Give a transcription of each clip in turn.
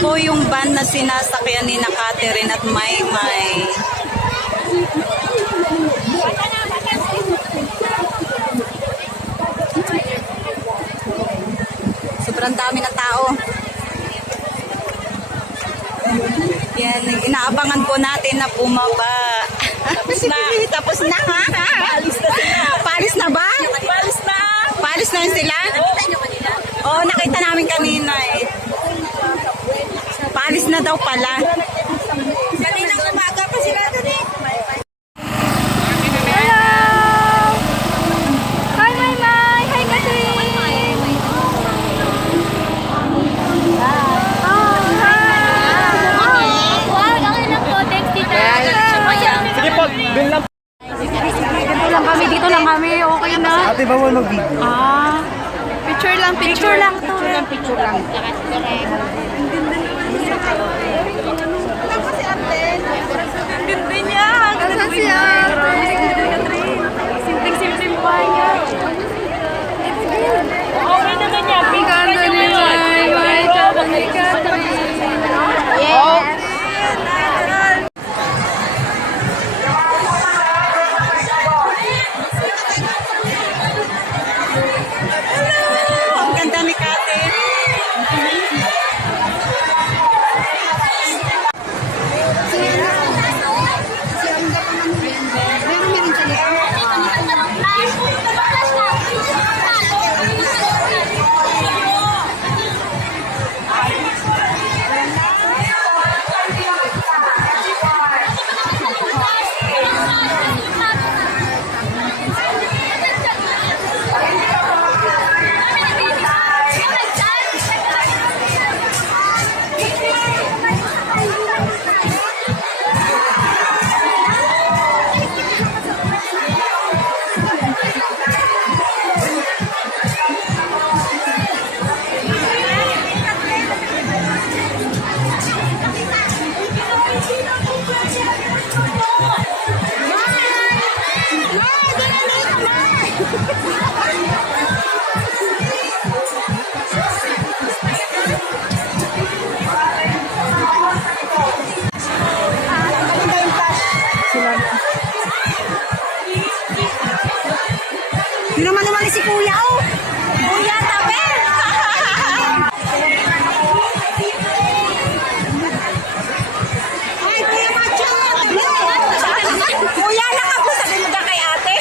po yung van na sinasakyan ni na Catherine at Maymay. Sobrang dami ng tao. Yan, inaabangan po natin na bumaba. Tapos na. Tapos na. Paalis na sila. Paalis na ba? Paalis na. Paalis na yun sila? Oo, nakita namin kanina eh. Paalis na daw pala. Kaninang umaga pa sila doon eh. Hello! Hi, Maymay! Hi, Catherine! Dito lang kami, okay na. Ate, bawal mag-video. Picture lang to. Picture lang. Ganda niya. Ganda siya. Simpleng-simpleng pa niya. Okay naman niya. Ganda ni Maymay. Ganda ni Catherine. Yes. Ang ganda ni Catherine. Hindi naman umalis si Kuya, oh. Kuya, tabi. Ay, Kuya Macho. Kuya, nakablo. Sabi mo ka kay ate.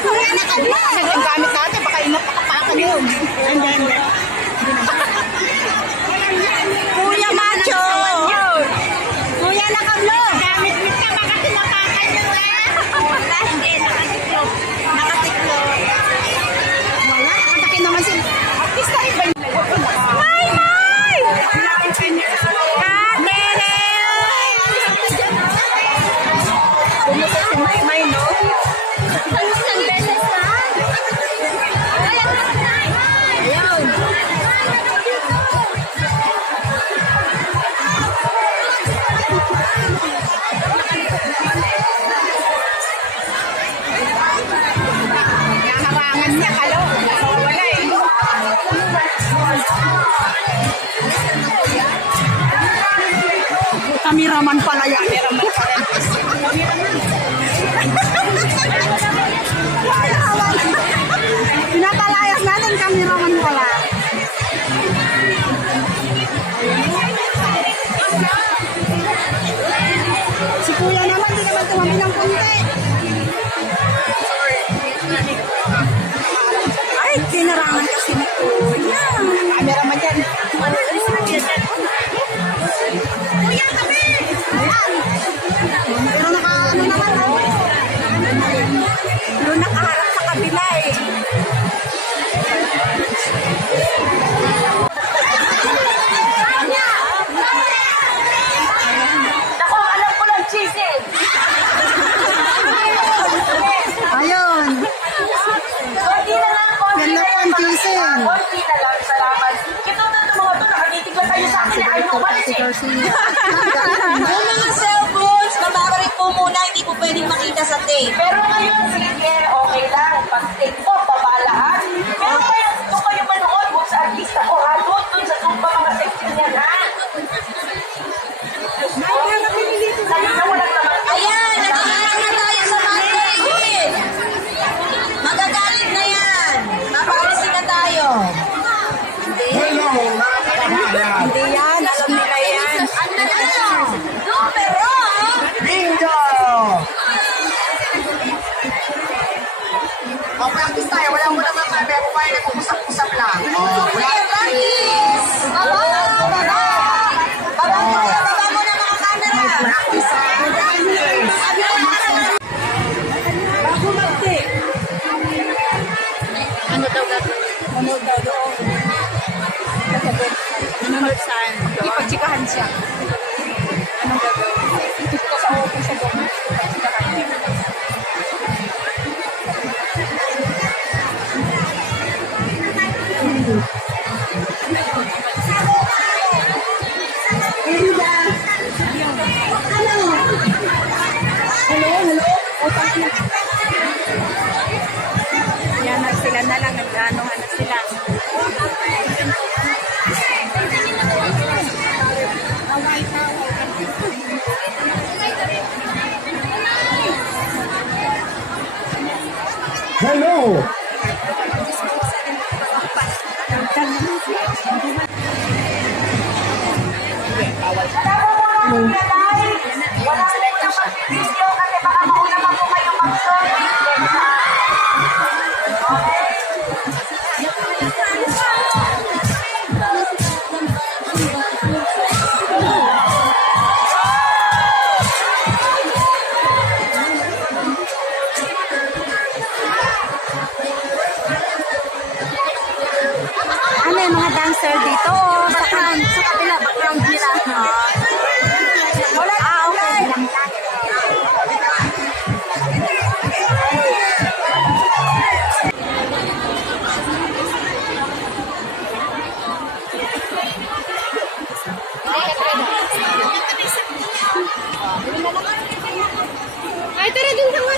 Kuya, nakablo. Ang gamit natin, baka inapakapakan yun. Hindi. Kuya Macho. Kuya, nakablo. Gamit ka, baka tinapakan yun, ha? Wala, hindi. Nakatiklo. Nakatiklo. Wala, nakatake naman sila. Artista iba yun. Maymay! Kumusta si Maymay, no? Isang beses na? Ayun. Naharangan niya, kalo. Wala eh. Kameraman pala yan. Kameraman pala yan. Pinapalayas natin, kameraman pala. Si Kuya naman, di naman tumabi ng konti. Ay, tinarangan kasi ni Kuya. Kameraman yan. Kuya, kami! Pero naka-ano naman, oh. Pero nakaharap sa kabila, eh. Ako, alam ko lang chicken. Ayun. Konti na lang, konti Ganda na po ang lang. chicken. Konti na lang, salamat. Ito na ito mga ito, nakatitig lang kayo sa akin. Ayaw mo umalis eh. Yung mga cellphones, mababarit po muna, hindi po pwedeng makita sa tape. Pero ngayon, sige, okay lang. Pag-take mo, papalahan. Pero ngayon, kung kayo manood, kung sa artista ko, ha, doon sa tumba mga section yan, ha? Yan na sila na lang, nag-anuhan na sila. Hello! Kasi baka mauna pa po kayo mag-service. Ano yung mga dancer dito? Background, sa kabila, background nila. Okay. Ay, tara dun sa mga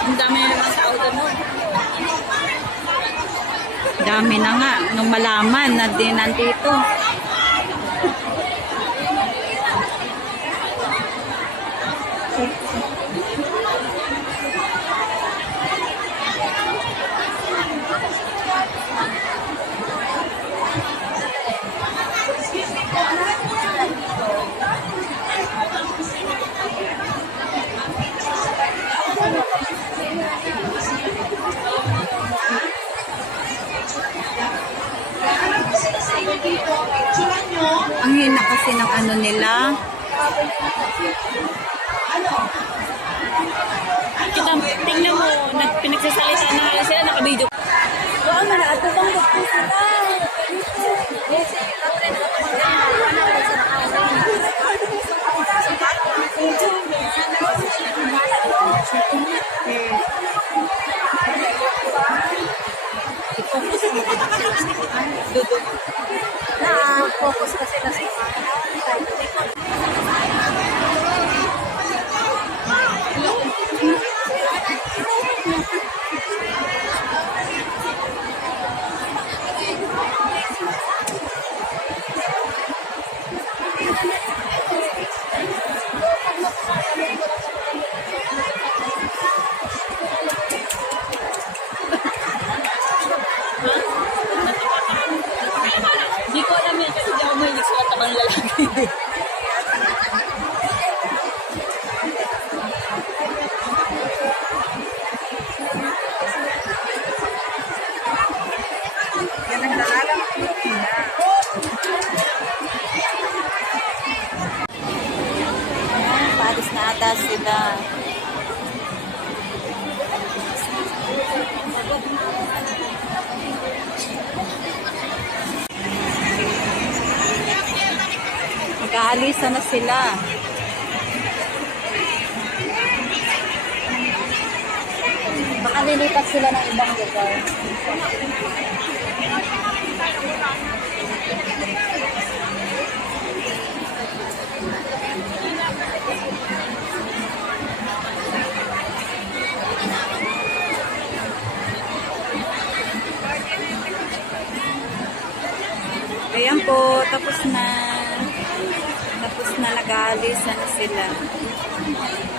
Ang dami na naman tao doon. Dami na nga nung malaman na din nandito. Ang hina kasi ng ano nila. Kita, tingnan mo, pinagsasalita na nga sila, nakabidyo. Doon na, ato bang po sila. Na-focus kasi na sa Hindi ko alam yan kasi di ako mahilig sa katabang lalaki. Paris na ata sila. Magkaalisa na sila. baka lilipat sila ng ibang lugar. Ayan po, tapos na. Tapos na nag-aalis na sila.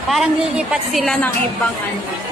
Parang lilipat sila ng ibang ano.